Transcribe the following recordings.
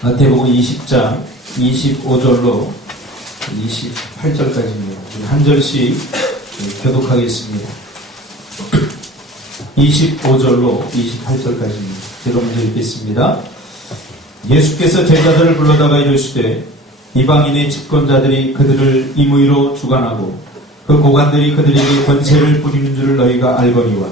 마태복음 20장 25절로 28절까지입니다. 한 절씩 교독하겠습니다. 25절로 28절까지입니다. 제가 먼저 읽겠습니다. 예수께서 제자들을 불러다가 이르시되 이방인의 집권자들이 그들을 임의로 주관하고 그 고관들이 그들에게 권세를 부리는 줄을 너희가 알거니와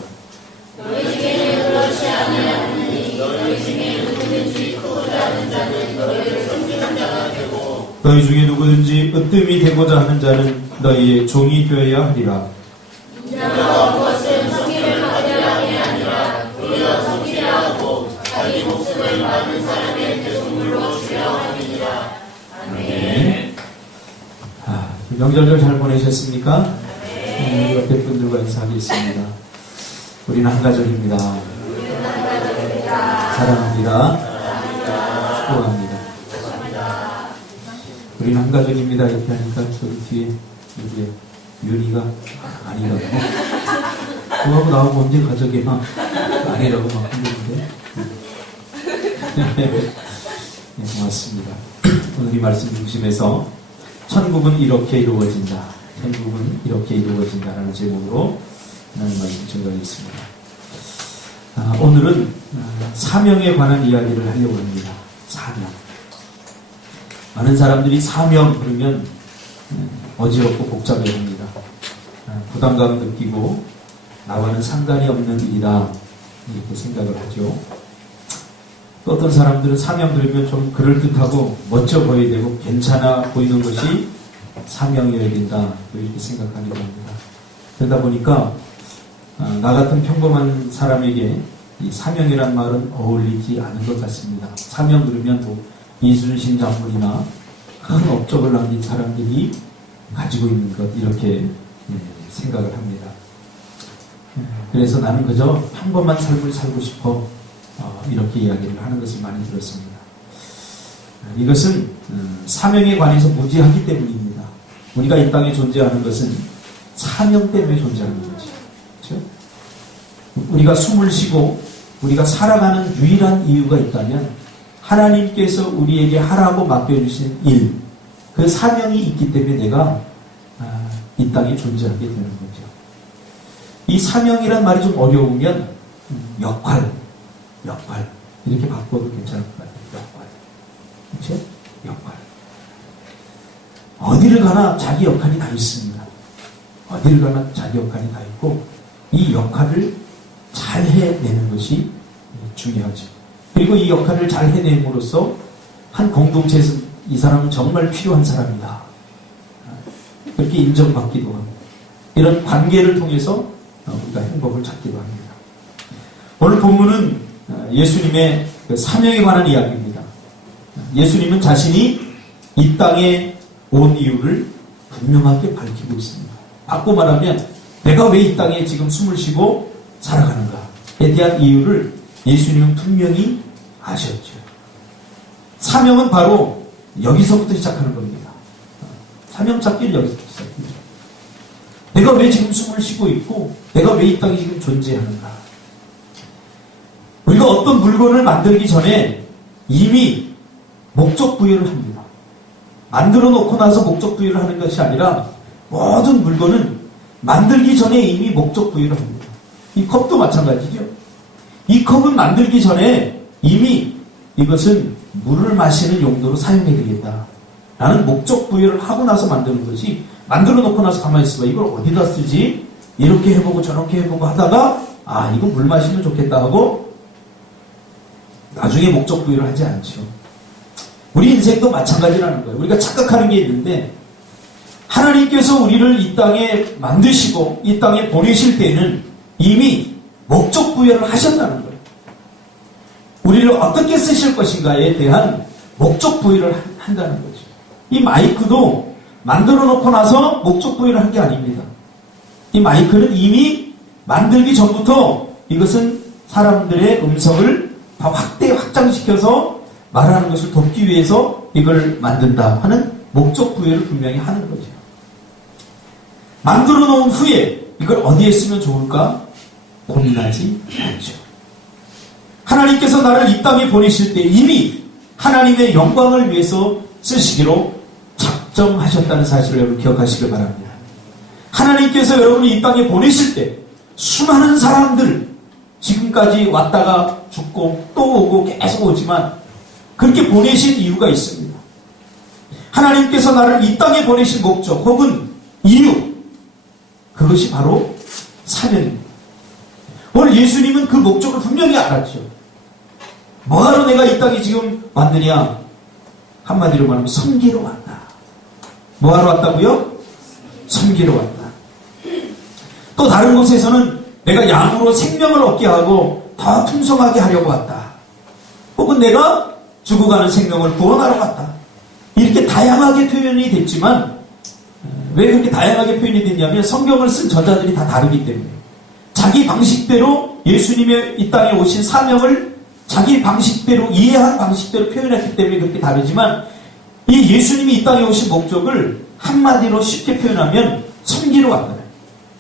너희 중에는 그렇지 아니하느니 너희 중에 누구든지 크고자 하는 자는 너희를 섬기는 자가 되고 너희 중에 누구든지 으뜸이 되고자 하는 자는 너희의 종이 되어야 하리라. 인자가 온 것은 섬김을 받으려 함이 아니라 오히려 섬기려 하고 자기 목숨을 많은 사람의 대속물로 주려 함이니라. 아멘. 명절을 잘 보내셨습니까? 옆에 분들과 인사하겠습니다. 우리는 한 가족입니다. 사랑합니다. 축복합니다. 우리는 한 가족입니다. 이렇게 하니까 저기 뒤에 우리 윤희가 아니라고 그거하고 나하고 언제 가족이 막 아니라고 막 흔드는데 네, 고맙습니다. 오늘 이 말씀 중심에서 천국은 이렇게 이루어진다. 천국은 이렇게 이루어진다라는 제목으로 하나님 말씀 전달하겠습니다. 오늘은 사명에 관한 이야기를 하려고 합니다. 사명. 많은 사람들이 사명 그러면 어지럽고 복잡해합니다. 부담감 느끼고 나와는 상관이 없는 일이다 이렇게 생각을 하죠. 또 어떤 사람들은 사명 들으면 좀 그럴듯하고 멋져 보여야 되고 괜찮아 보이는 것이 사명이어야 된다 이렇게 생각하기도 합니다. 그러다 보니까 나 같은 평범한 사람에게 이 사명이란 말은 어울리지 않은 것 같습니다. 사명 들으면 뭐 이순신 장군이나 큰 업적을 남긴 사람들이 가지고 있는 것 이렇게 생각을 합니다. 그래서 나는 그저 평범한 삶을 살고 싶어 이렇게 이야기를 하는 것을 많이 들었습니다. 이것은 사명에 관해서 무지하기 때문입니다. 우리가 이 땅에 존재하는 것은 사명 때문에 존재하는 거죠. 그렇죠? 우리가 숨을 쉬고 우리가 살아가는 유일한 이유가 있다면 하나님께서 우리에게 하라고 맡겨주신 일, 그 사명이 있기 때문에 내가 이 땅에 존재하게 되는 거죠. 이 사명이란 말이 좀 어려우면 역할 이렇게 바꿔도 괜찮을 것 같아요. 역할. 그렇죠? 역할. 어디를 가나 자기 역할이 다 있습니다. 어디를 가나 자기 역할이 다 있고 이 역할을 잘 해내는 것이 중요하죠. 그리고 이 역할을 잘 해냄으로써 한 공동체에서 이 사람은 정말 필요한 사람이다. 그렇게 인정받기도 합니다. 이런 관계를 통해서 우리가 행복을 찾기도 합니다. 오늘 본문은 예수님의 사명에 관한 이야기입니다. 예수님은 자신이 이 땅에 온 이유를 분명하게 밝히고 있습니다. 바꿔 말하면 내가 왜 이 땅에 지금 숨을 쉬고 살아가는가에 대한 이유를 예수님은 분명히 아셨죠. 사명은 바로 여기서부터 시작하는 겁니다. 사명 찾기는 여기서부터 시작합니다. 내가 왜 지금 숨을 쉬고 있고 내가 왜 이 땅에 지금 존재하는가. 우리가 어떤 물건을 만들기 전에 이미 목적 부여를 합니다. 만들어 놓고 나서 목적 부여를 하는 것이 아니라 모든 물건은 만들기 전에 이미 목적 부여를 합니다. 이 컵도 마찬가지죠. 이 컵은 만들기 전에 이미 이것은 물을 마시는 용도로 사용해야 되겠다 라는 목적 부여를 하고 나서 만드는 것이 만들어 놓고 나서 가만히 있어봐. 이걸 어디다 쓰지? 이렇게 해보고 저렇게 해보고 하다가 이거 물 마시면 좋겠다 하고 나중에 목적 부여를 하지 않죠. 우리 인생도 마찬가지라는 거예요. 우리가 착각하는 게 있는데 하나님께서 우리를 이 땅에 만드시고 이 땅에 보내실 때는 이미 목적 부여를 하셨다는 거예요. 우리를 어떻게 쓰실 것인가에 대한 목적 부여를 한다는 거죠. 이 마이크도 만들어 놓고 나서 목적 부여를 한 게 아닙니다. 이 마이크는 이미 만들기 전부터 이것은 사람들의 음성을 다 확장시켜서 말하는 것을 돕기 위해서 이걸 만든다 하는 목적 부여를 분명히 하는 거죠. 만들어 놓은 후에 이걸 어디에 쓰면 좋을까 고민하지 않죠. 하나님께서 나를 이 땅에 보내실 때 이미 하나님의 영광을 위해서 쓰시기로 작정하셨다는 사실을 여러분 기억하시길 바랍니다. 하나님께서 여러분을 이 땅에 보내실 때 수많은 사람들, 지금까지 왔다가 죽고 또 오고 계속 오지만 그렇게 보내신 이유가 있습니다. 하나님께서 나를 이 땅에 보내신 목적 혹은 이유, 그것이 바로 사명입니다. 오늘 예수님은 그 목적을 분명히 알았죠. 뭐하러 내가 이 땅에 지금 왔느냐? 한마디로 말하면 섬기러 왔다. 뭐하러 왔다고요? 섬기러 왔다. 또 다른 곳에서는 내가 양으로 생명을 얻게 하고 더 풍성하게 하려고 왔다. 혹은 내가 죽어가는 생명을 구원하러 왔다. 이렇게 다양하게 표현이 됐지만 왜 그렇게 다양하게 표현이 됐냐면 성경을 쓴 저자들이 다 다르기 때문에 자기 방식대로 예수님의 이 땅에 오신 사명을 자기 방식대로 이해한 방식대로 표현했기 때문에 그렇게 다르지만 이 예수님이 이 땅에 오신 목적을 한마디로 쉽게 표현하면 섬기러 왔다.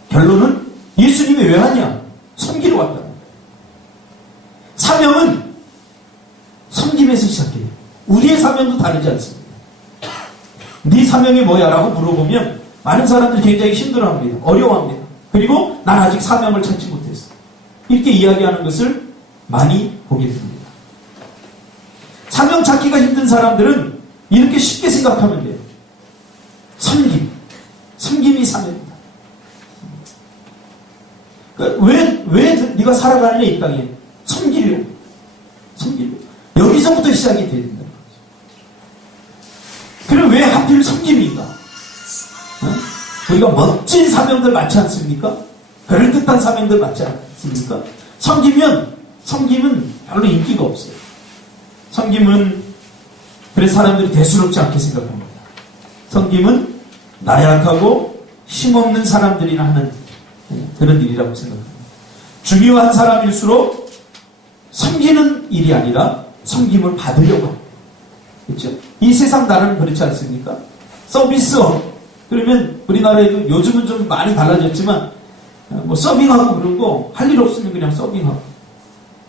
결론은 예수님이 왜 왔냐? 섬기러 왔다. 사명은 섬김에서 시작해요. 우리의 사명도 다르지 않습니다. 네 사명이 뭐야? 라고 물어보면 많은 사람들이 굉장히 힘들어합니다. 어려워합니다. 그리고 난 아직 사명을 찾지 못했어. 이렇게 이야기하는 것을 많이 보게 됩니다. 사명 찾기가 힘든 사람들은 이렇게 쉽게 생각하면 돼요. 섬김이 사명이다. 그러니까 왜 네가 살아가느냐 이 땅에? 섬기려. 여기서부터 시작이 돼야 된다. 그럼 왜 하필 섬김인가? 우리가 멋진 사명들 많지 않습니까? 그럴듯한 사명들 많지 않습니까? 섬김은 별로 인기가 없어요. 섬김은 그래서 사람들이 대수롭지 않게 생각합니다. 섬김은 나약하고 힘없는 사람들이나 하는 그런 일이라고 생각합니다. 중요한 사람일수록 섬기는 일이 아니라 섬김을 받으려고 합니다. 그렇죠? 이 세상 나라는 그렇지 않습니까? 서비스업. 그러면 우리나라에도 요즘은 좀 많이 달라졌지만 뭐 서빙하고 그런 거 할 일 없으면 그냥 서빙하고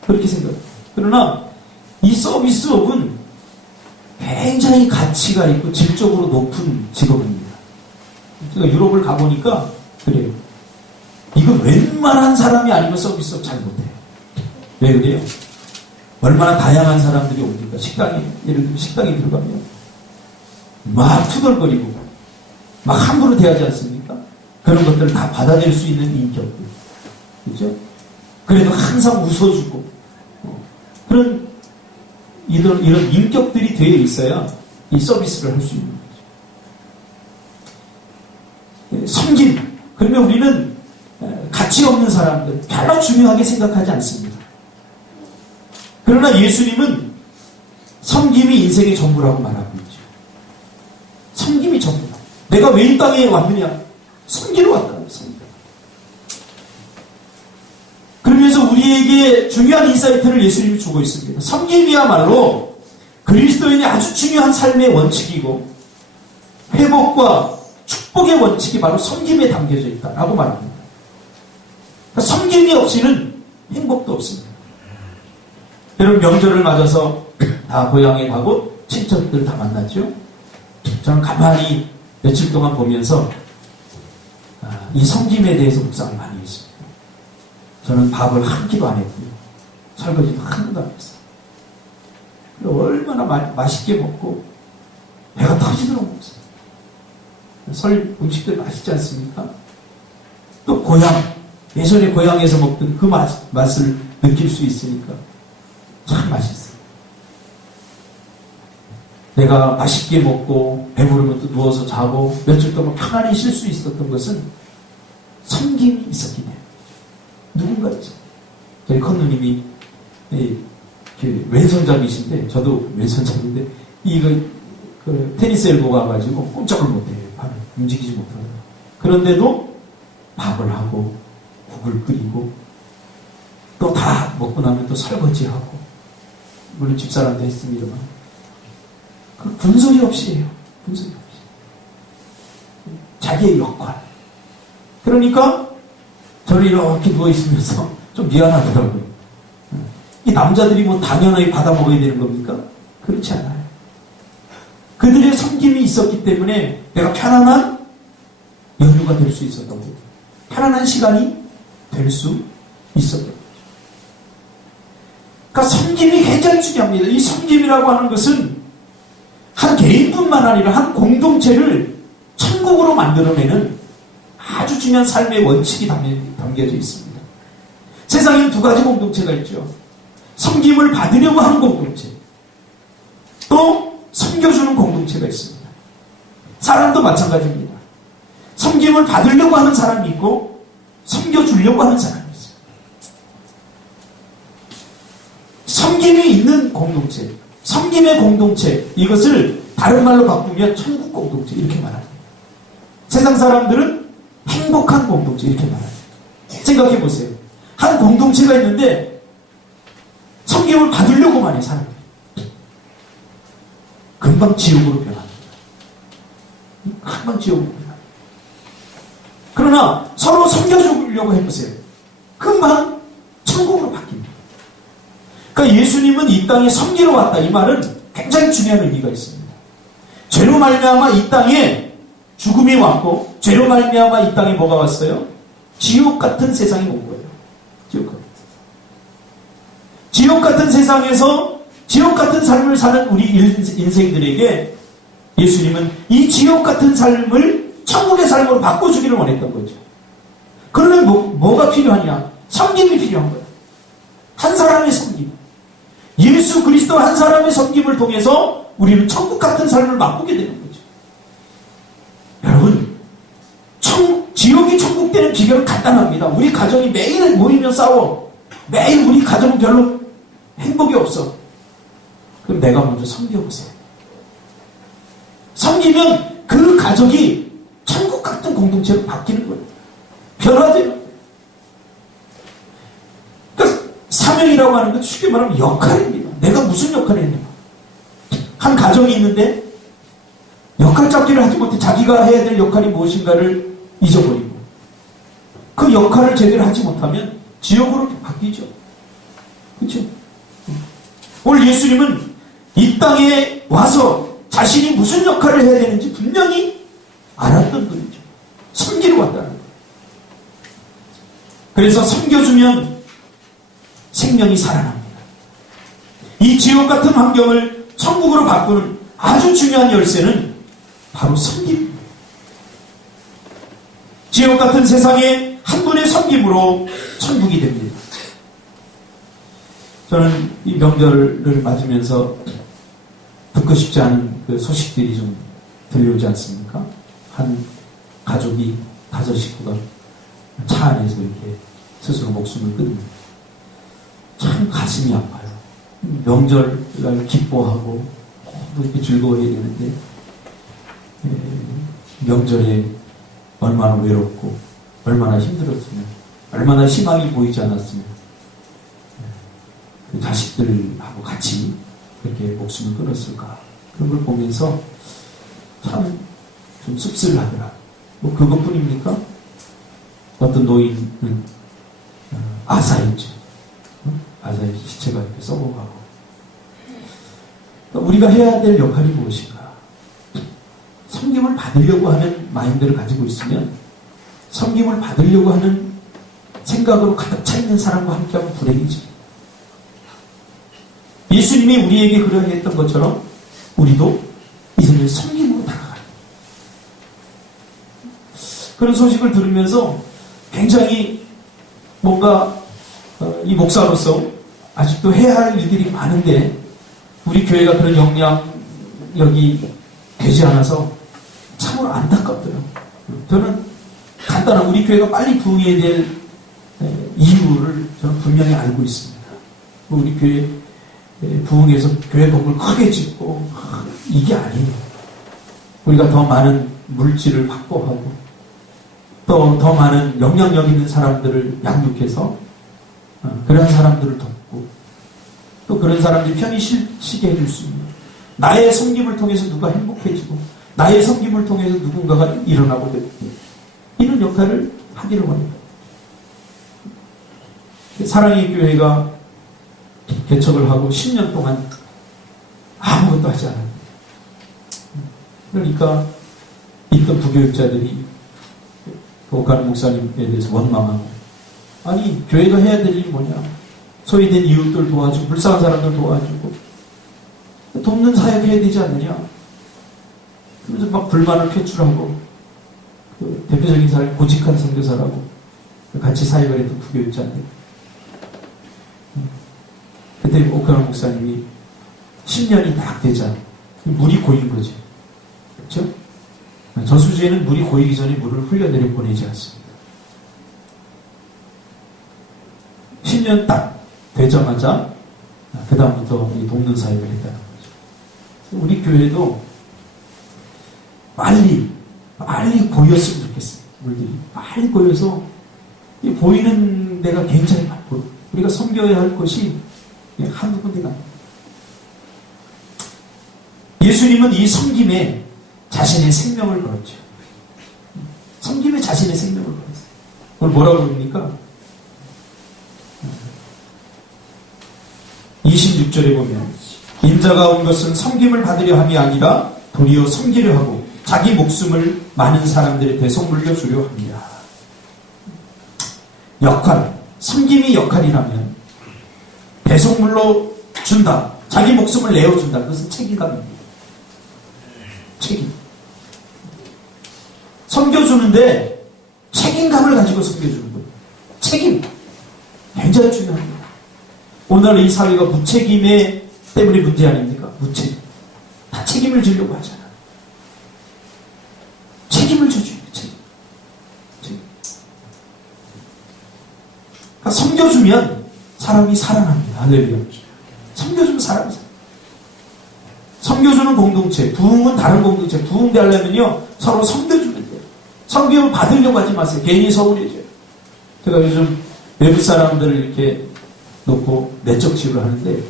그렇게 생각해요. 그러나 이 서비스업은 굉장히 가치가 있고 질적으로 높은 직업입니다. 제가 유럽을 가보니까 그래요. 이거 웬만한 사람이 아니면 서비스업 잘 못해요. 왜 그래요? 얼마나 다양한 사람들이 옵니까? 예를 들면 식당에 들어가면 막 투덜거리고 막 함부로 대하지 않습니까? 그런 것들을 다 받아낼 수 있는 인격들. 그렇죠? 그래도 항상 웃어주고 이런 인격들이 되어 있어야 이 서비스를 할 수 있는 거죠. 섬김. 그러면 우리는 가치 없는 사람들 별로 중요하게 생각하지 않습니다. 그러나 예수님은 섬김이 인생의 전부라고 말하고 있죠. 섬김이 전부다. 내가 왜 이 땅에 왔느냐? 섬기러 왔다. 그러면서 우리에게 중요한 인사이트를 예수님이 주고 있습니다. 섬김이야말로 그리스도인의 아주 중요한 삶의 원칙이고 회복과 축복의 원칙이 바로 섬김에 담겨져 있다라고 말합니다. 그러니까 섬김이 없이는 행복도 없습니다. 여러분 명절을 맞아서 다 고향에 가고 친척들 다 만났죠. 저는 가만히 며칠 동안 보면서 이 섬김에 대해서 묵상을 많이 했습니다. 저는 밥을 한 끼도 안 했고요. 설거지도 하나도 안 했어요. 얼마나 맛있게 먹고 배가 터지도록 먹었어요. 설 음식들 맛있지 않습니까? 또 예전에 고향에서 먹던 그 맛을 느낄 수 있으니까 참 맛있어요. 내가 맛있게 먹고 배부르면 또 누워서 자고 며칠 동안 편안히 쉴 수 있었던 것은 섬김이 있었기 때문에 누군가 있죠. 저희 큰누님이 왼손잡이신데 저도 왼손잡이인데 테니스 엘보가 가지고 꼼짝을 못해요. 발을 움직이지 못하고. 그런데도 밥을 하고 국을 끓이고 또 다 먹고 나면 또 설거지하고 물론 집사람도 했습니다만 그 군소리 없이 해요. 군소리 없이. 자기의 역할. 그러니까 저는 이렇게 누워있으면서 좀 미안하더라고요. 이 남자들이 뭐 당연하게 받아 먹어야 되는 겁니까? 그렇지 않아요. 그들의 섬김이 있었기 때문에 내가 편안한 연휴가 될 수 있었던 거예요. 편안한 시간이 될 수 있었던 거예요. 그러니까 섬김이 굉장히 중요합니다. 이 섬김이라고 하는 것은 한 개인뿐만 아니라 한 공동체를 천국으로 만들어내는 아주 중요한 삶의 원칙이 담겨져 있습니다. 세상에는 두 가지 공동체가 있죠. 섬김을 받으려고 하는 공동체, 또 섬겨주는 공동체가 있습니다. 사람도 마찬가지입니다. 섬김을 받으려고 하는 사람이 있고 섬겨주려고 하는 사람이 있어요. 섬김이 있는 공동체, 섬김의 공동체, 이것을 다른 말로 바꾸면 천국 공동체 이렇게 말합니다. 세상 사람들은 행복한 공동체 이렇게 말합니다. 생각해 보세요. 한 공동체가 있는데 섬김을 받으려고만 해 사람들이. 금방 지옥으로 변합니다. 금방 지옥으로 변합니다. 그러나 서로 섬겨주려고 해보세요. 금방 천국으로 바뀝니다. 그러니까 예수님은 이 땅에 섬기러 왔다. 이 말은 굉장히 중요한 의미가 있습니다. 죄로 말미암아 이 땅에 죽음이 왔고, 죄로 말미암아 이 땅에 뭐가 왔어요? 지옥 같은 세상이 온 거예요. 지옥 같은 세상에서 지옥 같은 삶을 사는 우리 인생들에게 예수님은 이 지옥 같은 삶을 천국의 삶으로 바꿔주기를 원했던 거죠. 그러면 뭐가 필요하냐? 섬김이 필요한 거예요. 한 사람의 섬김. 예수 그리스도 한 사람의 섬김을 통해서 우리는 천국 같은 삶을 바꾸게 되는 거죠. 여러분, 지옥이 천국 되는 비결은 간단합니다. 우리 가정이 매일 모이면 싸워. 매일 우리 가정은 별로 행복이 없어. 그럼 내가 먼저 섬겨보세요. 섬기면 그 가족이 천국 같은 공동체로 바뀌는 거예요. 변화돼요. 그러니까 사명이라고 하는 건 쉽게 말하면 역할입니다. 내가 무슨 역할을 했냐. 한 가정이 있는데 역할 잡기를 하지 못해 자기가 해야 될 역할이 무엇인가를 잊어버리고 그 역할을 제대로 하지 못하면 지옥으로 바뀌죠. 그렇죠? 오늘 예수님은 이 땅에 와서 자신이 무슨 역할을 해야 되는지 분명히 알았던 분이죠. 섬기러 왔다는 거예요. 그래서 섬겨주면 생명이 살아납니다. 이 지옥 같은 환경을 천국으로 바꾸는 아주 중요한 열쇠는 바로 섬김입니다. 지옥 같은 세상에 한 분의 섬김으로 천국이 됩니다. 저는 이 명절을 맞으면서 듣고 싶지 않은 그 소식들이 좀 들려오지 않습니까? 한 가족이 5 식구가 차 안에서 이렇게 스스로 목숨을 끊는, 참 가슴이 아파요. 명절을 기뻐하고 이렇게 즐거워해야 되는데 명절에 얼마나 외롭고 얼마나 힘들었으면, 얼마나 희망이 보이지 않았으면 그 자식들하고 같이 그렇게 목숨을 끊었을까. 그런 걸 보면서 참 좀 씁쓸하더라. 뭐 그것뿐입니까? 어떤 노인은 아사했죠. 아사의 시체가 이렇게 썩어가고. 그러니까 우리가 해야 될 역할이 무엇인가? 섬김을 받으려고 하는 마인드를 가지고 있으면, 섬김을 받으려고 하는 생각으로 가득 차 있는 사람과 함께하면 불행이지. 예수님이 우리에게 그러하게 했던 것처럼 우리도 이제는 섬김으로 다가가요. 그런 소식을 들으면서 굉장히 뭔가 이 목사로서 아직도 해야 할 일들이 많은데 우리 교회가 그런 영향력이 되지 않아서 참으로 안타깝더라고요. 저는 간단한 우리 교회가 빨리 부흥해야 될 이유를 저는 분명히 알고 있습니다. 우리 교회 부흥해서 교회 건물 크게 짓고 이게 아니에요. 우리가 더 많은 물질을 확보하고 또 더 많은 영향력 있는 사람들을 양육해서 그런 사람들을 돕고 또 그런 사람들이 편히 쉬게 해줄 수 있는, 나의 섬김을 통해서 누가 행복해지고 나의 섬김을 통해서 누군가가 일어나고 되고 이런 역할을 하기를 원합니다. 사랑의 교회가 개척을 하고 10년 동안 아무 아무것도 하지 않아요. 그러니까 있던 부교육자들이 오카노 목사님에 대해서 원망하고, 아니 교회가 해야 될 일이 뭐냐, 소외된 이웃들 도와주고 불쌍한 사람들 도와주고 돕는 사역 해야 되지 않느냐, 그래서 막 불만을 표출하고, 그 대표적인 사람이 고직한 선교사라고 같이 사역을 했던 부교육자인데, 그때 오카노 목사님이 10년이 딱 되자 물이 고인 거지. 그렇죠? 저수지에는 물이 고이기 전에 물을 흘려내려 보내지 않습니다. 10년 딱 되자마자 그 다음부터 돕는 사역을 했다는 거죠. 우리 교회도 빨리 고였으면 좋겠어요. 물들이 빨리 고여서 보이는 데가 굉장히 많고, 우리가 섬겨야 할 것이 한두 군데가 아닙니다. 예수님은 이 섬김에 자신의 생명을 걸었죠. 섬김에 자신의 생명을 걸었어요. 그걸 뭐라고 그럽니까? 26절에 보면, 인자가 온 것은 섬김을 받으려 함이 아니라 도리어 섬기려 하고 자기 목숨을 많은 사람들의 대속물로 주려 합니다. 역할, 섬김이 역할이라면 대속물로 준다, 자기 목숨을 내어준다, 그것은 책임감입니다. 책임. 섬겨주는데 책임감을 가지고 섬겨주는 거예요. 책임. 굉장히 중요합니다. 오늘 이 사회가 무책임에 때문에 문제 아닙니까? 무책임. 다 책임을 지려고 하잖아. 책임을 져줘요. 책임. 그러니까 섬겨주면 사람이 살아납니다. 할렐루야. 섬겨주면 사람이 살아납니다. 섬겨주는 공동체, 부흥은 다른 공동체. 부흥되려면요, 서로 섬겨주면 돼요. 섬김을 받으려고 하지 마세요. 괜히 서울이죠. 제가 요즘 외부 사람들을 이렇게 놓고 내적 치유를 하는데,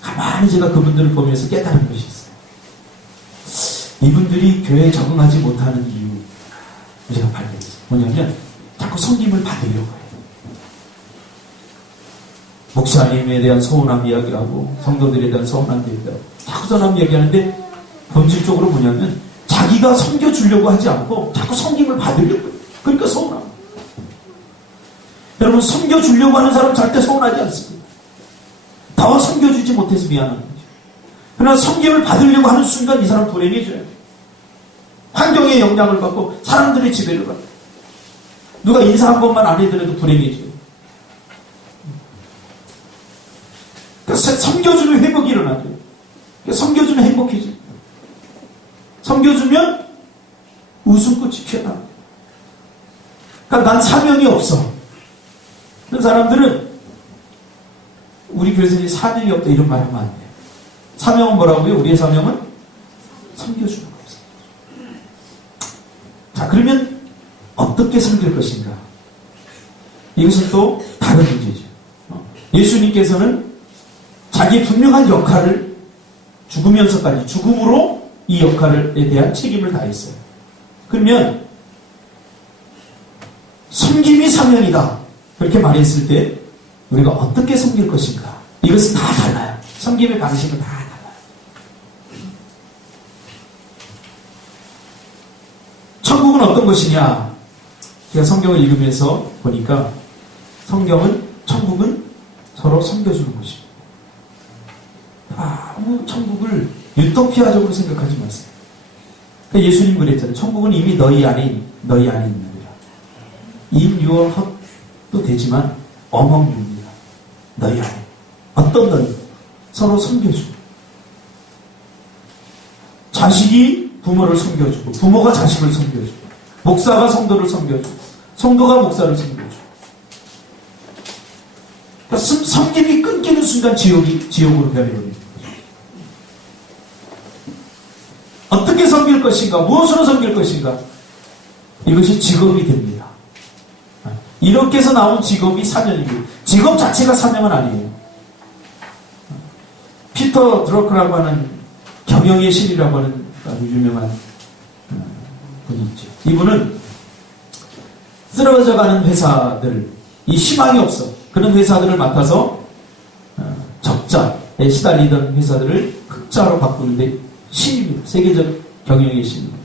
가만히 제가 그분들을 보면서 깨달은 것이 있어요. 이분들이 교회에 적응하지 못하는 이유, 제가 발견했어요. 뭐냐면, 자꾸 섬김을 받으려고 해요. 목사님에 대한 서운함 이야기하고, 성도들에 대한 서운함 이야기하고, 자꾸 서운함 이야기하는데, 본질적으로 뭐냐면, 자기가 섬겨주려고 하지 않고, 자꾸 섬김을 받으려고 해요. 그러니까 서운함. 여러분, 섬겨주려고 하는 사람 절대 서운하지 않습니다. 나와 섬겨주지 못해서 미안한 거죠. 그러나 섬김을 받으려고 하는 순간 이 사람 불행해져요. 환경의 영향을 받고 사람들의 지배를 받고, 누가 인사 한 번만 안 해더라도 불행해져요. 그러니까 섬겨주면 회복이 일어나죠. 그러니까 섬겨주면 행복해져요. 섬겨주면 웃음꽃이 피어납니다. 그러니까 난 사명이 없어. 그런 사람들은 우리 교회에서 사명이 없다 이런 말 하면 안 돼요. 사명은 뭐라고요? 우리의 사명은 섬겨주는 겁니다. 자, 그러면 어떻게 섬길 것인가? 이것은 또 다른 문제죠. 예수님께서는 자기 분명한 역할을 죽으면서까지, 죽음으로 이 역할에 대한 책임을 다했어요. 그러면 섬김이 사명이다, 그렇게 말했을 때 우리가 어떻게 섬길 것인가? 이것은 다 달라요. 섬김의 방식은 다 달라요. 천국은 어떤 것이냐? 제가 성경을 읽으면서 보니까 천국은 서로 섬겨주는 것입니다. 아무 천국을 유토피아적으로 생각하지 마세요. 그러니까 예수님 그랬잖아요. 천국은 이미 너희 안에 있느니라. In your heart도 되지만 among you입니다. 너희 안에. 어떤 너희? 서로 섬겨주고, 자식이 부모를 섬겨주고, 부모가 자식을 섬겨주고, 목사가 성도를 섬겨주고, 성도가 목사를 섬겨주고. 그러니까 섬김이 끊기는 순간 지옥으로 변해버립니다. 어떻게 섬길 것인가? 무엇으로 섬길 것인가? 이것이 직업이 됩니다. 이렇게 해서 나온 직업이 사명이고, 직업 자체가 사명은 아니에요. 피터 드러크라고 하는 경영의 신이라고 하는 아주 유명한 분이 있죠. 이분은 쓰러져가는 회사들, 이 희망이 없어, 그런 회사들을 맡아서 적자, 시달리던 회사들을 흑자로 바꾸는데 신입니다. 세계적 경영의 신입니다.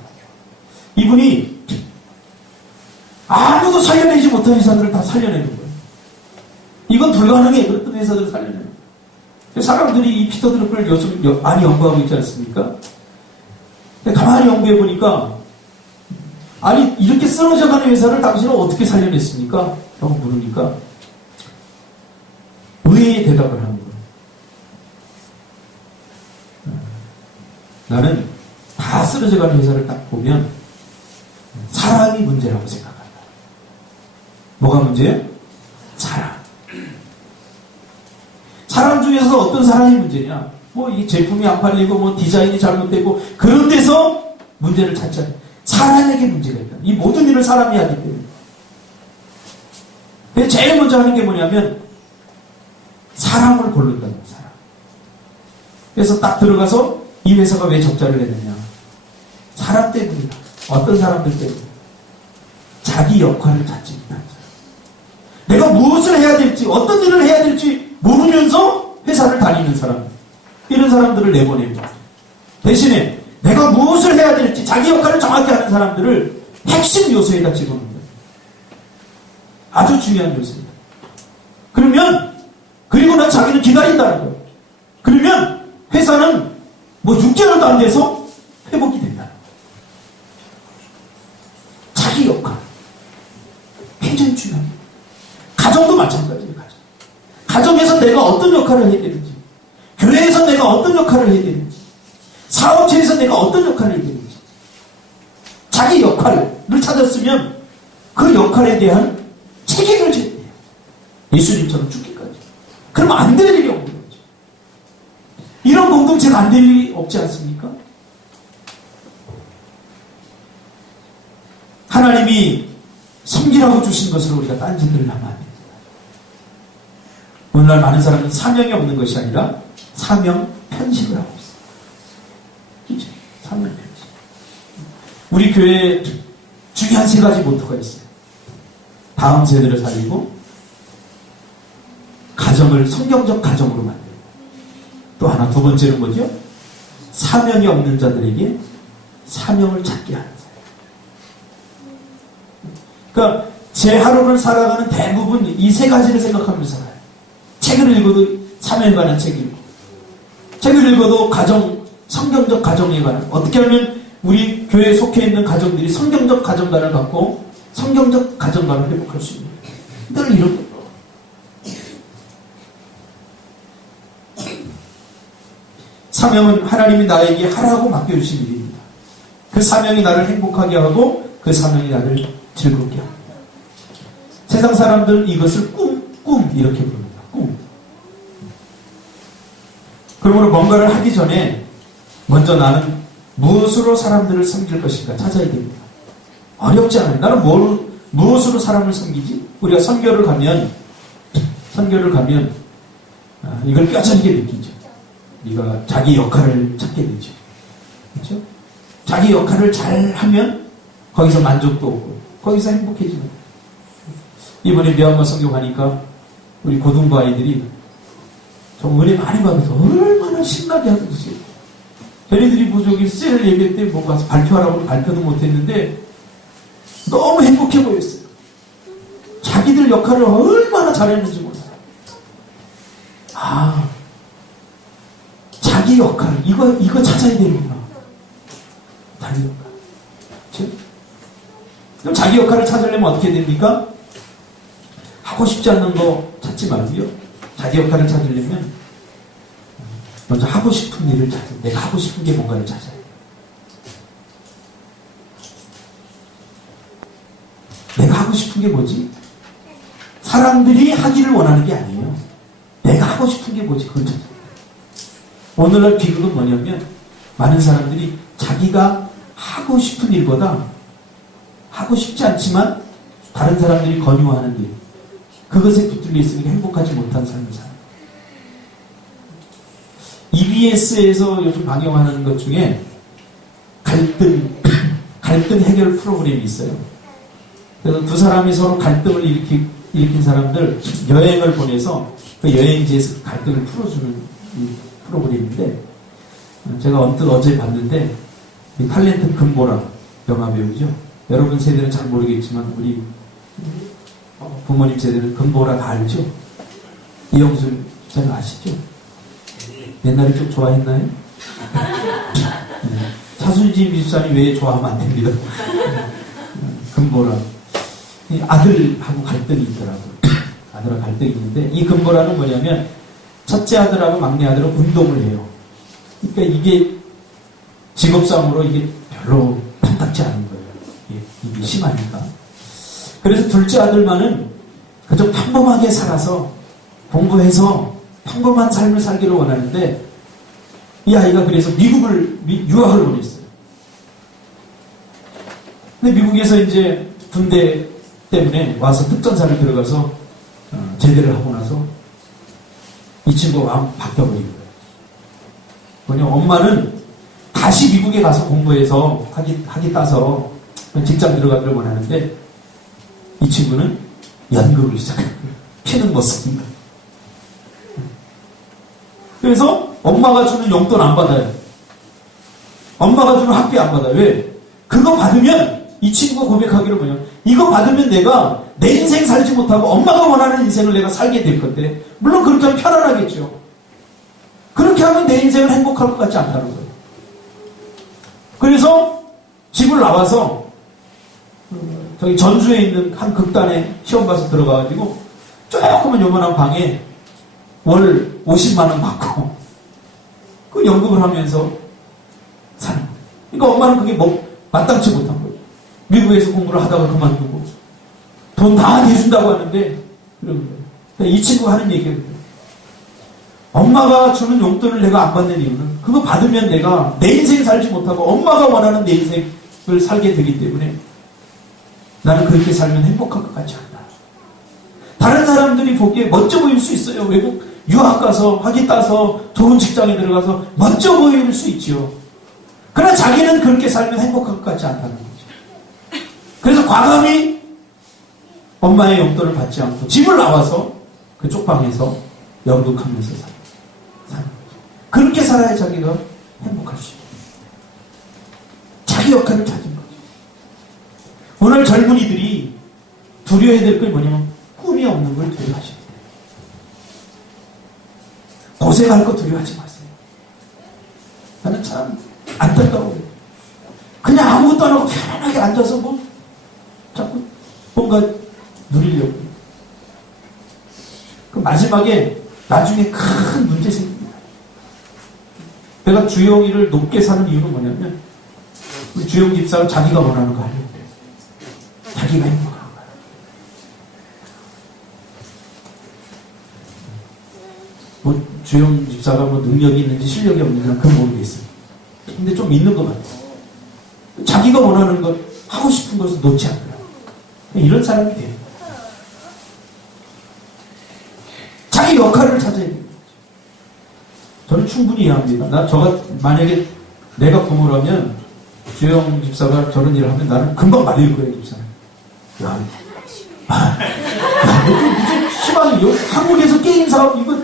이분이 아무도 살려내지 못한 회사들을 다 살려내는 거예요. 이건 불가능해. 그랬던 회사들을 살려내는 거예요. 사람들이 이 피터 드루크를 요즘 많이 연구하고 있지 않습니까? 가만히 연구해 보니까 아니 이렇게 쓰러져가는 회사를 당신은 어떻게 살려냈습니까? 라고 물으니까 의외의 대답을 하는 거예요. 나는 다 쓰러져가는 회사를 딱 보면 사람이 문제라고 생각한다. 뭐가 문제예요? 사람 중에서 어떤 사람이 문제냐? 뭐 이 제품이 안 팔리고 뭐 디자인이 잘못되고 그런 데서 문제를 찾잖아요. 사람에게 문제가 있다. 이 모든 일을 사람이 하기 때문에. 근데 제일 먼저 하는 게 뭐냐면 사람을 고른다는 거예요. 사람. 그래서 딱 들어가서 이 회사가 왜 적자를 냈느냐? 사람 때문이다. 어떤 사람들 때문에. 자기 역할을 찾지 못하는 사람. 내가 무엇을 해야 될지, 어떤 일을 해야 될지 모르면서 회사를 다니는 사람. 이런 사람들을 내보냅니다. 대신에 내가 무엇을 해야 될지 자기 역할을 정확히 하는 사람들을 핵심 요소에다 집어넣는 거예요. 아주 중요한 요소입니다. 그리고 난 자기는 기다린다는 거예요. 그러면 회사는 뭐 6개월도 안 돼서 회복이 된다는 거예요. 자기 역할. 굉장히 중요합니다. 가정도 마찬가지예요. 가정에서 내가 어떤 역할을 해야 되는지, 교회에서 내가 어떤 역할을 해야 되는지, 사업체에서 내가 어떤 역할을 해야 되는지, 자기 역할을 찾았으면 그 역할에 대한 책임을 져야 돼요. 예수님처럼 죽기까지. 그러면 안 될 일이 없는 거죠. 이런 공동체가 안 될 일이 없지 않습니까? 하나님이 섬기라고 주신 것을 우리가 딴짓을 하면 안 됩니다. 오늘날 많은 사람은 사명이 없는 것이 아니라 사명 편식을 하고 있어요. 사명 편식. 우리 교회에 중요한 3가지 모토가 있어요. 다음 세대를 살리고, 가정을 성경적 가정으로 만들고, 또 하나, 2번째는 뭐죠? 사명이 없는 자들에게 사명을 찾게 하는 사람. 그러니까 제 하루를 살아가는 대부분 이 3가지를 생각하면서 살아요. 책을 읽어도 사명에 관한 책 읽고, 책을 읽어도 성경적 가정에 관한, 어떻게 하면 우리 교회에 속해 있는 가정들이 성경적 가정관을 갖고 성경적 가정관을 회복할 수 있는, 늘 이런 거. 사명은 하나님이 나에게 하라고 맡겨주신 일입니다. 그 사명이 나를 행복하게 하고 그 사명이 나를 즐겁게 합니다. 세상 사람들은 이것을 꿈 이렇게 부릅니다. 꿈. 그러므로 뭔가를 하기 전에 먼저 나는 무엇으로 사람들을 섬길 것인가 찾아야 됩니다. 어렵지 않아요. 나는 무엇으로 사람을 섬기지? 우리가 선교를 가면 이걸 뼈저리게 느끼죠. 네가 자기 역할을 찾게 되죠. 그렇죠? 자기 역할을 잘 하면 거기서 만족도 오고 거기서 행복해지는 거예요. 이번에 미얀마 선교 가니까 우리 고등부 아이들이 좀 은혜 많이 받아서 얼마나 신나게 하든지. 걔네들이 뭐 저기 셀 예배 때 뭐 가서 발표하라고 발표도 못했는데 너무 행복해 보였어요. 자기들 역할을 얼마나 잘했는지 몰라요. 자기 역할, 이거 찾아야 되는구나. 자기 역할. 그렇죠? 그럼 자기 역할을 찾으려면 어떻게 됩니까? 하고 싶지 않는 거 찾지 말고요. 자기 역할을 찾으려면 먼저 하고 싶은 일을 찾아요. 내가 하고 싶은 게 뭔가를 찾아요. 내가 하고 싶은 게 뭐지? 사람들이 하기를 원하는 게 아니에요. 내가 하고 싶은 게 뭐지? 그걸 찾아요. 오늘날 비극은 뭐냐면 많은 사람들이 자기가 하고 싶은 일보다 하고 싶지 않지만 다른 사람들이 권유하는 일, 그것에 붙들려 있으니까 행복하지 못한 삶을 살아요. EBS에서 요즘 방영하는 것 중에 갈등 해결 프로그램이 있어요. 그래서 두 사람이 서로 갈등을 일으킨 사람들 여행을 보내서 그 여행지에서 갈등을 풀어주는 이 프로그램인데 제가 언뜻 어제 봤는데 이 탤런트 금보라 영화배우죠. 여러분 세대는 잘 모르겠지만 우리 부모님 세대는 금보라 다 알죠? 이영수 잘 아시죠? 옛날에 좀 좋아했나요? 차순지 미술사님 왜 좋아하면 안 됩니다. 금보라. 아들하고 갈등이 있더라고요. 아들하고 갈등이 있는데 이 금보라는 뭐냐면 첫째 아들하고 막내 아들은 운동을 해요. 그러니까 이게 직업상으로 이게 별로 탐탁지 않은 거예요. 이게 심하니까. 그래서 둘째 아들만은 그저 평범하게 살아서 공부해서 평범한 삶을 살기를 원하는데 이 아이가 그래서 미국을 유학을 보냈어요. 근데 미국에서 이제 군대 때문에 와서 특전사를 들어가서 제대를 하고 나서 이 친구가 마음 바뀌어버린 거예요. 뭐냐, 엄마는 다시 미국에 가서 공부해서 학위 따서 직장 들어가기를 원하는데 이 친구는 연극을 시작해요. 피는 못 씁니다. 그래서 엄마가 주는 용돈 안 받아요. 엄마가 주는 학비 안 받아요. 왜? 그거 받으면 이 친구가 고백하기를 뭐냐, 이거 받으면 내가 내 인생 살지 못하고 엄마가 원하는 인생을 내가 살게 될 건데, 물론 그렇게 하면 편안하겠죠. 그렇게 하면 내 인생은 행복할 것 같지 않다는 거예요. 그래서 집을 나와서 저기 전주에 있는 한 극단에 시험 봐서 들어가가지고 조그만 요만한 방에 월 50만 원 받고 그 연극을 하면서 사는 거예요. 그러니까 엄마는 그게 마땅치 못한 거예요. 미국에서 공부를 하다가 그만두고 돈 다 대준다고 하는데 그런 거예요. 그러니까 이 친구가 하는 얘기예요. 엄마가 주는 용돈을 내가 안 받는 이유는 그거 받으면 내가 내 인생 살지 못하고 엄마가 원하는 내 인생을 살게 되기 때문에 나는 그렇게 살면 행복할 것 같지 않다. 다른 사람들이 보기에 멋져 보일 수 있어요. 외국 유학 가서 학위 따서 좋은 직장에 들어가서 멋져 보일 수 있죠. 그러나 자기는 그렇게 살면 행복할 것 같지 않다는 거죠. 그래서 과감히 엄마의 용돈을 받지 않고 집을 나와서 그쪽 방에서 연극하면서 사는 거죠. 그렇게 살아야 자기가 행복할 수 있어요. 자기 역할을 찾은 거죠. 오늘 젊은이들이 두려워해야 될 게 뭐냐면 꿈이 없는 걸 두려워하셔야 돼요. 고생할 거 두려워하지 마세요. 나는 참 안타까워요. 그냥 아무것도 안 하고 편안하게 앉아서 뭐 자꾸 뭔가 누리려고. 그 마지막에 나중에 큰 문제 생깁니다. 내가 주영이를 높게 사는 이유는 뭐냐면 우리 주영 집사는 자기가 원하는 거 하려고 해요. 자기가 행복한 거야. 뭐 주영 집사가 뭐 능력이 있는지 실력이 없는지는 그건 모르겠어요. 근데 좀 있는 것 같아요. 자기가 원하는 것, 하고 싶은 것을 놓지 않더라고요. 이런 사람이 돼요. 자기 역할을 찾아야 돼요. 저는 충분히 이해합니다. 만약에 내가 부모라면 주영 집사가 저런 일을 하면 나는 금방 말릴 거예요, 집사는. 이거 무슨 희망이요? 한국에서 게임 사업, 이거,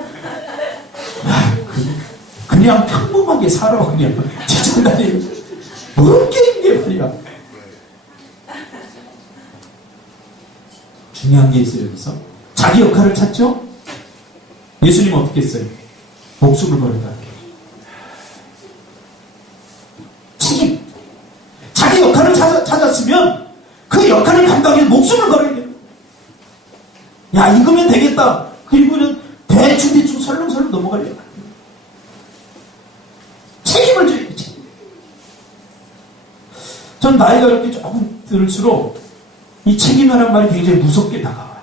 그냥 평범하게 살아, 그냥. 지장단에. 뭘 게임이야, 말이야. 중요한 게 있어요, 여기서. 자기 역할을 찾죠? 예수님 어떻게 했어요? 목숨을 걸었다. 책임. 자기 역할을 찾았으면 그 역할을 감당해 목숨을 걸어야 돼요. 야, 이거면 되겠다. 그리고는 대충 설렁설렁 넘어가려고. 책임을 져야 돼, 책임. 전 나이가 이렇게 조금 들을수록 이 책임이라는 말이 굉장히 무섭게 다가와요.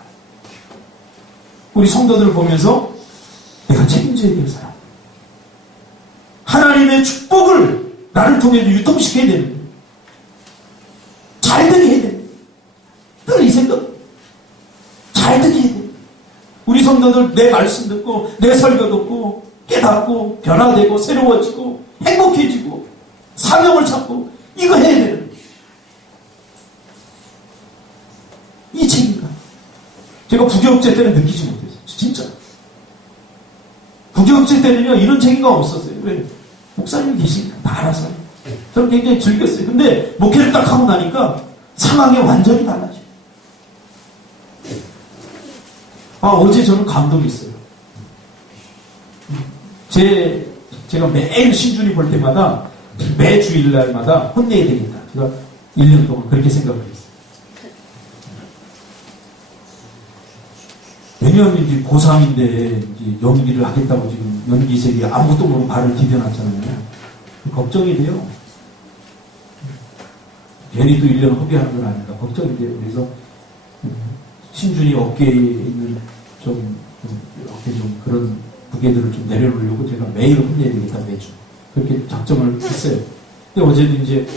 우리 성도들을 보면서 내가 책임져야 될 사람. 하나님의 축복을 나를 통해서 유통시켜야 되는 거예요. 잘 되게 해야 돼요. 늘 이 생각. 잘 되게 해야 돼요. 우리 성도들 내 말씀 듣고 내 설교 듣고 깨닫고 변화되고 새로워지고 행복해지고 사명을 찾고 이거 해야 되는 거예요. 이 책임감. 제가 부교육제 때는 느끼지 못했어요. 진짜. 국제국제 때는요, 이런 책임감 없었어요. 왜? 목사님이 계시니까 다 알아서. 저는 굉장히 즐겼어요. 근데 목회를 딱 하고 나니까 상황이 완전히 달라져요. 어제 저는 감동이 있어요. 제가 매일 신준이 볼 때마다 매 주일날마다 혼내야 되겠다. 제가 1년 동안 그렇게 생각을 했어요. 왜냐하면 이제 고3인데 이제 연기를 하겠다고 지금 연기색이 아무것도 모르고 발을 디뎌놨잖아요. 걱정이 돼요. 괜히 또 1년 허비하는 건 아닌가 걱정이 돼요. 그래서 신준이 어깨에 있는 어깨 좀 그런 무게들을 좀 내려놓으려고 제가 매일 혼내야 되겠다 매주 그렇게 작정을 했어요. 근데 어제도 이제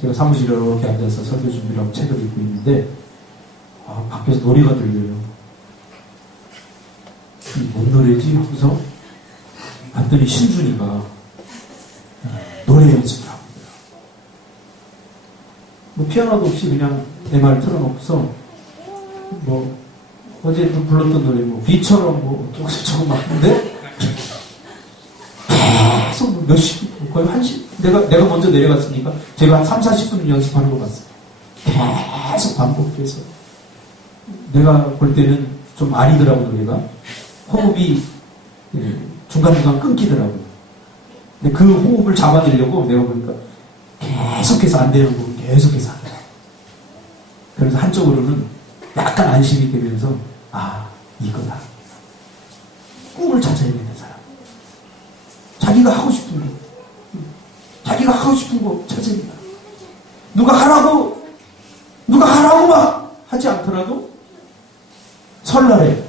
제가 사무실에 이렇게 앉아서 설교 준비를 하고 책을 읽고 있는데 밖에서 노래가 들려요. 뭔 노래지? 하고서 봤더니 신준이가 노래 연습을 하고 있더라고요. 뭐 피아노도 없이 그냥 MR 틀어놓고서 어제 또 불렀던 노래 비처럼 저거 막 하는데 계속 몇십 거의 내가 먼저 내려갔으니까 제가 한 3-40분 연습하는 거 봤어요. 계속 반복해서 내가 볼 때는 좀 아니더라고 노래가 호흡이 중간중간 끊기더라고요. 근데 그 호흡을 잡아내려고 내가 보니까 계속해서 안 되는 부분 계속해서 안 돼요. 그래서 한쪽으로는 약간 안심이 되면서 이거다. 꿈을 찾아야 되는 사람. 자기가 하고 싶은 거 찾아야 된다. 누가 하라고 막 하지 않더라도 설날에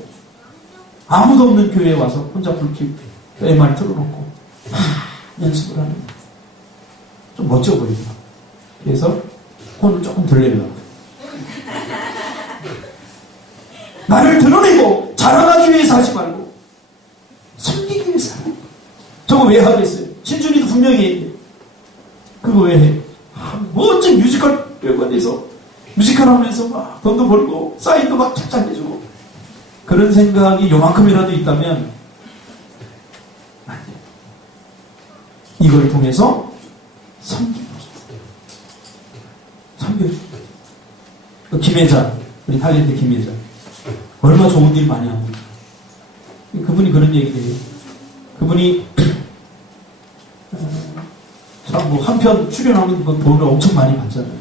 아무도 없는 교회에 와서 혼자 불 켜고 MR 틀어놓고 연습을 하는 거예요. 좀 멋져 보이죠. 그래서 혼을 조금 덜 내려가고 나를 드러내고 자랑하기 위해서 하지 말고 섬기기 위해서 하는 거예요. 저거 왜 하겠어요? 신준이도 분명히 얘기해요. 그거 왜 해? 멋진 뮤지컬 배우관에서 뮤지컬 하면서 막 돈도 벌고 사인도 막 착착 해주고 그런 생각이 요만큼이라도 있다면 안 돼요. 이걸 통해서 섬겨주고 김혜자 우리 탤런트 김혜자 얼마 좋은 일 많이 합니다. 그분이 그런 얘기를 해요. 그분이 참 한 편 출연하면 돈을 엄청 많이 받잖아요.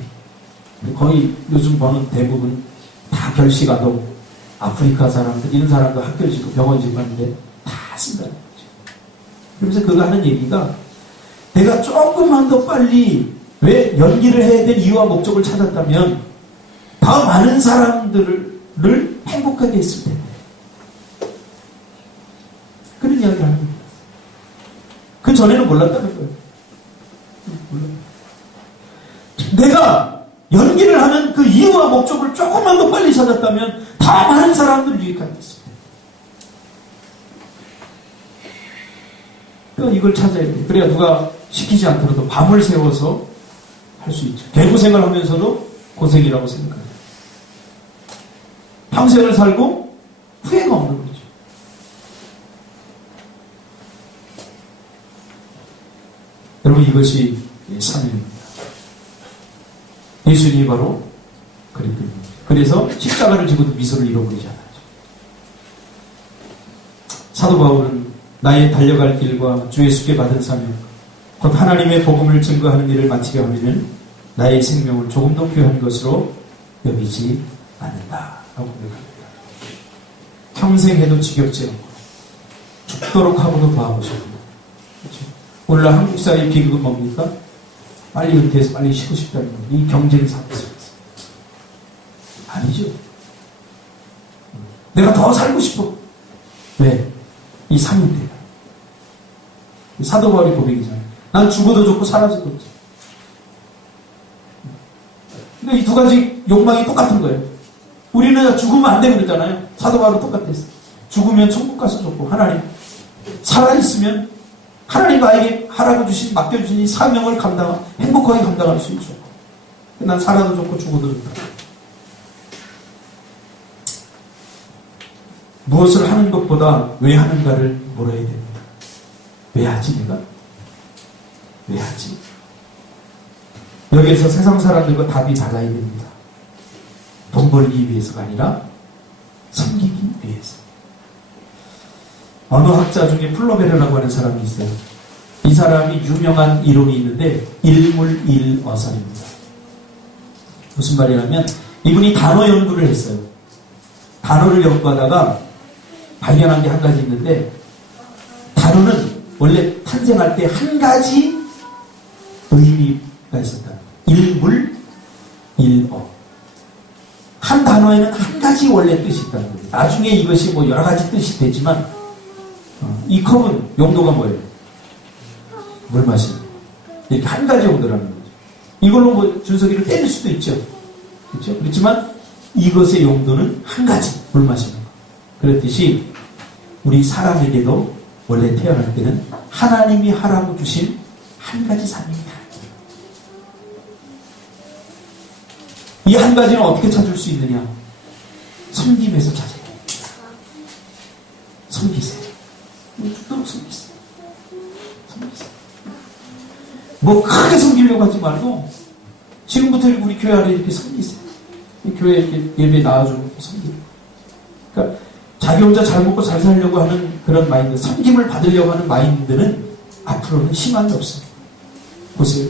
거의 요즘 버는 대부분 다 결식아동, 아프리카 사람들, 이런 사람들 학교 짓고 병원 짓고 하는데 다 쓴다는 거죠. 그래서 그거 하는 얘기가 내가 조금만 더 빨리 왜 연기를 해야 될 이유와 목적을 찾았다면 더 많은 사람들을 행복하게 했을 텐데. 그런 이야기를 하는 거예요. 그 전에는 몰랐다는 거예요. 내가 연기를 하는 그 이유와 목적을 조금만 더 빨리 찾았다면 더 많은 사람들을 유익하게 했을 텐데. 그러니까 이걸 찾아야 돼요. 그래야 누가 시키지 않더라도 밤을 새워서 할 수 있죠. 개고생을 하면서도 고생이라고 생각해요. 평생을 살고 후회가 없는 거죠. 여러분 이것이 사명입니다. 예수님이 바로 그랬거든요. 그래서 십자가를 지고도 미소를 잃어버리지 않았죠. 사도 바울은 나의 달려갈 길과 주 예수께 받은 사명 곧 하나님의 복음을 증거하는 일을 마치게 하면 나의 생명을 조금 더 귀한 것으로 여기지 않는다 라고 고백합니다. 평생 해도 지겹지 않고 죽도록 하고도 더하고 싶고 그렇죠? 오늘날 한국 사회의 비극은 뭡니까? 빨리 은퇴해서 빨리 쉬고 싶다는 거예요. 이 경쟁 상태에서 아니죠. 내가 더 살고 싶어. 왜? 이 사명 때문에. 사도 바울의 고백이잖아요. 난 죽어도 좋고 살아도 좋지. 근데 이 두 가지 욕망이 똑같은 거예요. 우리는 죽으면 안 되고 그랬잖아요. 사도 바울은 똑같았어요. 죽으면 천국 가서 좋고 하나님 살아있으면 하나님 나에게 하라고 주신 맡겨주신 이 사명을 행복하게 감당할 수 있죠. 난 살아도 좋고 죽어도 좋다. 무엇을 하는 것보다 왜 하는가를 물어야 됩니다. 왜 하지 내가? 왜 하지? 여기에서 세상 사람들과 답이 달라야 됩니다. 돈 벌기 위해서가 아니라 섬기기 위해서. 어느 학자 중에 플로베르라고 하는 사람이 있어요. 이 사람이 유명한 이론이 있는데 일물일어설입니다. 무슨 말이냐면 이분이 단어 연구를 했어요. 단어를 연구하다가 발견한 게 한 가지 있는데 단어는 원래 탄생할 때 한 가지 의미가 있었다. 일물, 일어. 한 단어에는 한 가지 원래 뜻이 있다는 거예요. 나중에 이것이 뭐 여러 가지 뜻이 되지만 이 컵은 용도가 뭐예요? 물 마시는 거. 이렇게 한 가지 용도라는 거죠. 이걸로 뭐 준석이를 때릴 수도 있죠. 그렇죠? 그렇지만 이것의 용도는 한 가지, 물 마시는 거. 그렇듯이 우리 사람에게도 원래 태어날 때는 하나님이 하라고 주신 한 가지 사명이다. 이 한 가지는 어떻게 찾을 수 있느냐? 섬김에서 찾아야 됩니다. 섬기세요. 죽도록 섬기세요. 섬기세요. 뭐 크게 섬기려고 하지 말고 지금부터 우리 교회 안에 이렇게 섬기세요. 교회에 이렇게 예배 나와주고 섬기세요. 그러니까 자기 혼자 잘 먹고 잘 살려고 하는 그런 마인드, 섬김을 받으려고 하는 마인드는 앞으로는 희망이 없어요. 보세요.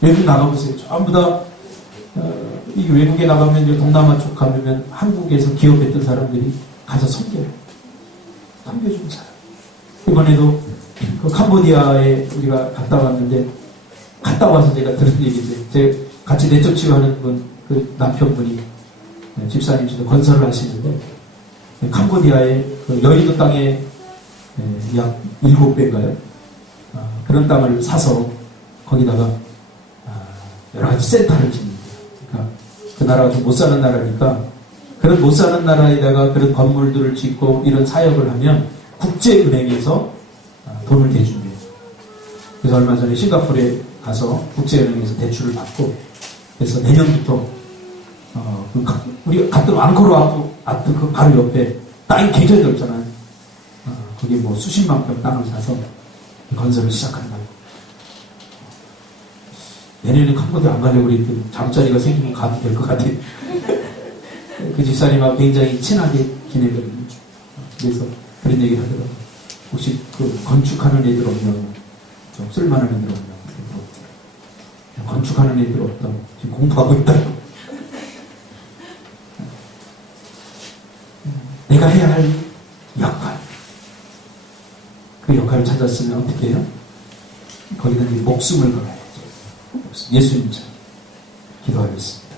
외국 나가보세요. 전부 다 이 외국에 나가면 이제 동남아 쪽 가면 한국에서 기업했던 사람들이 가서 섬겨요. 섬겨주는 사람. 이번에도 그 캄보디아에 우리가 갔다 왔는데 갔다 와서 제가 들은 얘기죠. 제 같이 내쫓지하는 분, 그 남편분이 집사님이시죠. 건설을 하시는데 캄보디아의 그 여의도 땅에 약 7배인가요? 그런 땅을 사서 거기다가 여러 가지 센터를 짓는 거예요. 그러니까 그 나라가 좀 못 사는 나라니까 그런 못 사는 나라에다가 그런 건물들을 짓고 이런 사역을 하면 국제은행에서 돈을 대준대요. 그래서 얼마 전에 싱가포르에 가서 국제은행에서 대출을 받고 그래서 내년부터 우리 갔던 앙코르 아트 그 바로 옆에 땅이 굉장히 넓잖아요. 거기 뭐 수십만 평 땅을 사서 건설을 시작한다. 내년에 캄보디아 안 가려고 그랬더니 잠자리가 생기면 가도 될 것 같아요. 그 집사님하고 굉장히 친하게 지내거든요. 그래서 그런 얘기를 하더라고요. 혹시 그 건축하는 애들 없냐고, 좀 쓸만한 애들 없냐고. 건축하는 애들 없다고. 지금 공부하고 있다고. 내가 해야 할 역할. 그 역할을 찾았으면 어떻게 해요? 거기다 목숨을 걸어야죠. 예수님처럼 기도하겠습니다.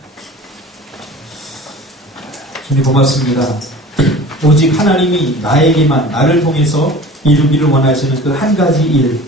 주님 고맙습니다. 오직 하나님이 나에게만, 나를 통해서 이루기를 원하시는 그 한 가지 일,